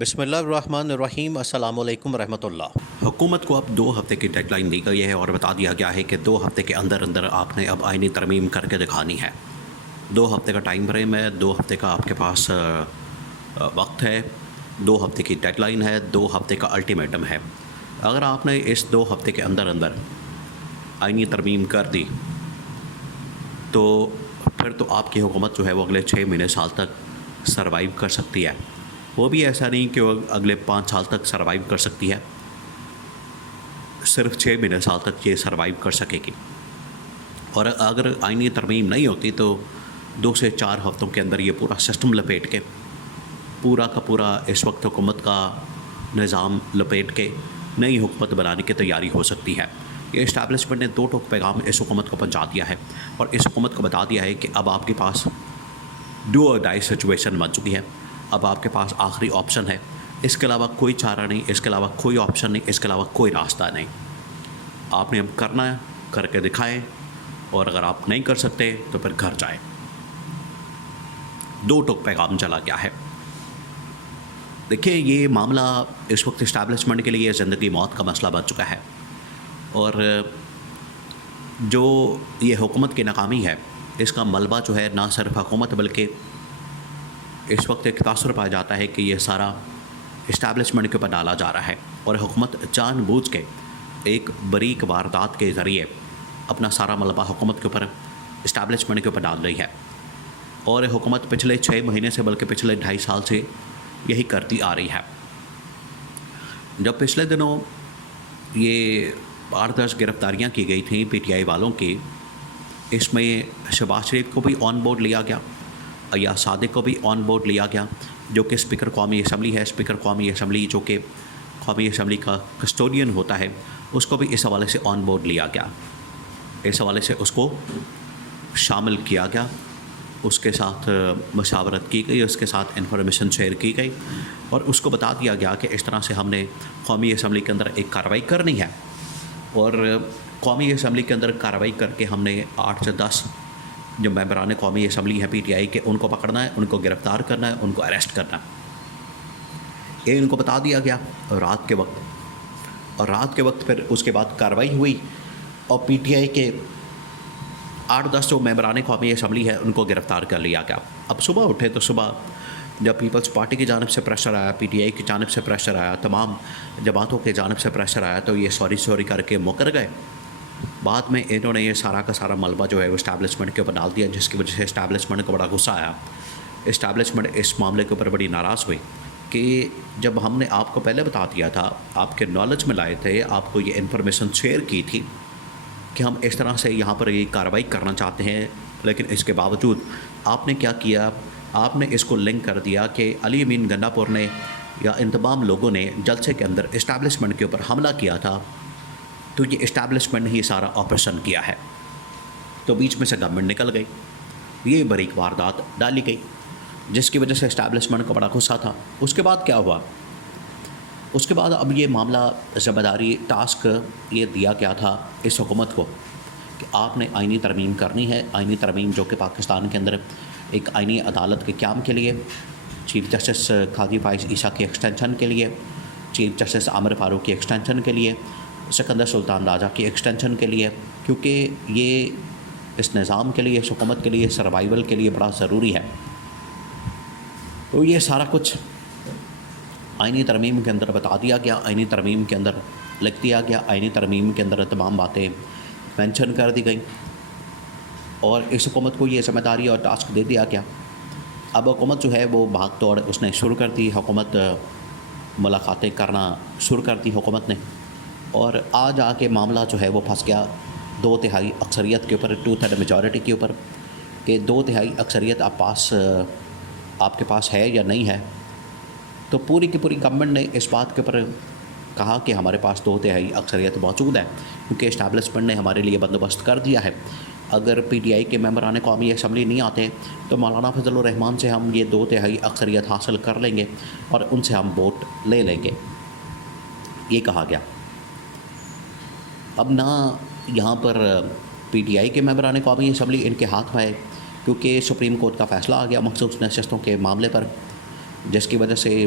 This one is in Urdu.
بسم اللہ الرحمن الرحیم السلام علیکم ورحمۃ اللہ۔ حکومت کو اب 2 ہفتے کی ڈیڈ لائن دی گئی ہے اور بتا دیا گیا ہے کہ 2 ہفتے کے اندر آپ نے اب آئینی ترمیم کر کے دکھانی ہے۔ 2 ہفتے کا ٹائم فریم ہے، 2 ہفتے کا آپ کے پاس وقت ہے، 2 ہفتے کی ڈیڈ لائن ہے، 2 ہفتے کا الٹیمیٹم ہے۔ اگر آپ نے اس 2 ہفتے کے اندر آئینی ترمیم کر دی تو پھر تو آپ کی حکومت جو ہے وہ اگلے 6 مہینے سال تک سروائیو کر سکتی ہے۔ وہ بھی ایسا نہیں کہ وہ اگلے 5 سال تک سروائیو کر سکتی ہے، صرف 6 مہینے سال تک یہ سروائیو کر سکے گی۔ اور اگر آئینی ترمیم نہیں ہوتی تو 2 سے 4 ہفتوں کے اندر یہ پورا سسٹم لپیٹ کے پورا کا پورا اس وقت حکومت کا نظام لپیٹ کے نئی حکومت بنانے کی تیاری ہو سکتی ہے۔ یہ اسٹیبلشمنٹ نے 2 ٹوک پیغام اس حکومت کو پہنچا دیا ہے اور اس حکومت کو بتا دیا ہے کہ اب آپ کے پاس ڈو اور ڈائی سچویشن بن چکی ہے۔ اب آپ کے پاس آخری آپشن ہے، اس کے علاوہ کوئی چارہ نہیں، اس کے علاوہ کوئی آپشن نہیں، اس کے علاوہ کوئی راستہ نہیں۔ آپ نے اب کرنا ہے، کر کے دکھائیں، اور اگر آپ نہیں کر سکتے تو پھر گھر جائیں۔ 2 ٹوک پیغام چلا گیا ہے۔ دیکھیں، یہ معاملہ اس وقت اسٹیبلشمنٹ کے لیے زندگی موت کا مسئلہ بن چکا ہے، اور جو یہ حکومت کی ناکامی ہے اس کا ملبہ جو ہے نہ صرف حکومت بلکہ اس وقت ایک تاثر پایا جاتا ہے کہ یہ سارا اسٹیبلشمنٹ کے اوپر ڈالا جا رہا ہے، اور حکومت جان بوجھ کے ایک بریک واردات کے ذریعے اپنا سارا ملبہ حکومت کے اوپر اسٹیبلشمنٹ کے اوپر ڈال رہی ہے۔ اور حکومت پچھلے 6 مہینے سے بلکہ پچھلے 2.5 سال سے یہی کرتی آ رہی ہے۔ جب پچھلے دنوں یہ 8-10 گرفتاریاں کی گئی تھیں پی ٹی آئی والوں کی، اس میں شہباز شریف کو بھی آن بورڈ لیا گیا، ایاز صادق کو بھی آن بورڈ لیا گیا جو کہ اسپیکر قومی اسمبلی ہے۔ اسپیکر قومی اسمبلی جو کہ قومی اسمبلی کا کسٹوڈین ہوتا ہے، اس کو بھی اس حوالے سے آن بورڈ لیا گیا، اس حوالے سے اس کو شامل کیا گیا، اس کے ساتھ مشاورت کی گئی، اس کے ساتھ انفارمیشن شیئر کی گئی، اور اس کو بتا دیا گیا کہ اس طرح سے ہم نے قومی اسمبلی کے اندر ایک کارروائی کرنی ہے، اور قومی اسمبلی کے اندر کارروائی کر کے ہم نے 8 سے 10 جو ممبران قومی اسمبلی ہیں پی ٹی آئی کے، ان کو پکڑنا ہے، ان کو گرفتار کرنا ہے، ان کو اریسٹ کرنا ہے۔ یہ ان کو بتا دیا گیا رات کے وقت، اور رات کے وقت پھر اس کے بعد کارروائی ہوئی، اور پی ٹی آئی کے 8-10 جو ممبران قومی اسمبلی ہے ان کو گرفتار کر لیا گیا۔ اب صبح اٹھے تو صبح جب پیپلز پارٹی کی جانب سے پریشر آیا، پی ٹی آئی کی جانب سے پریشر آیا، تمام جماعتوں کی جانب سے پریشر آیا، تو یہ سوری کر کے مکر گئے۔ بعد میں انہوں نے یہ سارا کا سارا ملبہ جو ہے وہ اسٹیبلشمنٹ کے اوپر ڈال دیا، جس کی وجہ سے اسٹیبلشمنٹ کو بڑا غصہ آیا۔ اسٹیبلشمنٹ اس معاملے کے اوپر بڑی ناراض ہوئی کہ جب ہم نے آپ کو پہلے بتا دیا تھا، آپ کے نالج میں لائے تھے، آپ کو یہ انفارمیشن شیئر کی تھی کہ ہم اس طرح سے یہاں پر یہ کارروائی کرنا چاہتے ہیں، لیکن اس کے باوجود آپ نے کیا کیا؟ آپ نے اس کو لنک کر دیا کہ علی امین گنڈا پور نے یا ان تمام لوگوں نے جلسے کے اندر اسٹیبلشمنٹ کے اوپر حملہ کیا تھا، تو یہ اسٹیبلشمنٹ نے یہ سارا آپریشن کیا ہے۔ تو بیچ میں سے گورنمنٹ نکل گئی، یہ بریک واردات ڈالی گئی، جس کی وجہ سے اسٹیبلشمنٹ کو بڑا غصہ تھا۔ اس کے بعد کیا ہوا؟ اس کے بعد اب یہ معاملہ ذمہ داری ٹاسک یہ دیا گیا تھا اس حکومت کو کہ آپ نے آئینی ترمیم کرنی ہے۔ آئینی ترمیم جو کہ پاکستان کے اندر ایک آئینی عدالت کے قیام کے لیے، چیف جسٹس قاضی فائز عیسیٰ کی ایکسٹینشن کے لیے، چیف جسٹس عامر فاروق کی ایکسٹینشن کے لیے، سکندر سلطان راجہ کی ایکسٹینشن کے لیے، کیونکہ یہ اس نظام کے لیے، اس حکومت کے لیے، سروائیول کے لیے بڑا ضروری ہے۔ تو یہ سارا کچھ آئینی ترمیم کے اندر بتا دیا گیا، آئینی ترمیم کے اندر لکھ دیا گیا، آئینی ترمیم کے اندر تمام باتیں مینشن کر دی گئیں، اور اس حکومت کو یہ ذمہ داری اور ٹاسک دے دیا گیا۔ اب حکومت جو ہے وہ بھاگ توڑ اس نے شروع کر دی، حکومت ملاقاتیں کرنا شروع کر دی حکومت نے، اور آج آ کے معاملہ جو ہے وہ پھنس گیا 2/3 اکثریت کے اوپر، 2/3 میجورٹی کے اوپر، کہ 2/3 اکثریت آپ کے پاس ہے یا نہیں ہے۔ تو پوری کی پوری گورنمنٹ نے اس بات کے اوپر کہا کہ ہمارے پاس 2/3 اکثریت موجود ہے، کیونکہ اسٹیبلشمنٹ نے ہمارے لیے بندوبست کر دیا ہے۔ اگر پی ٹی آئی کے ممبران قومی اسمبلی نہیں آتے تو مولانا فضل الرحمان سے ہم یہ 2/3 اکثریت حاصل کر لیں گے اور ان سے ہم ووٹ لے لیں گے، یہ کہا گیا۔ اب نہ یہاں پر پی ٹی آئی کے ممبران قومی اسمبلی ان کے ہاتھ میں آئے، کیونکہ سپریم کورٹ کا فیصلہ آ گیا مخصوص نشستوں کے معاملے پر، جس کی وجہ سے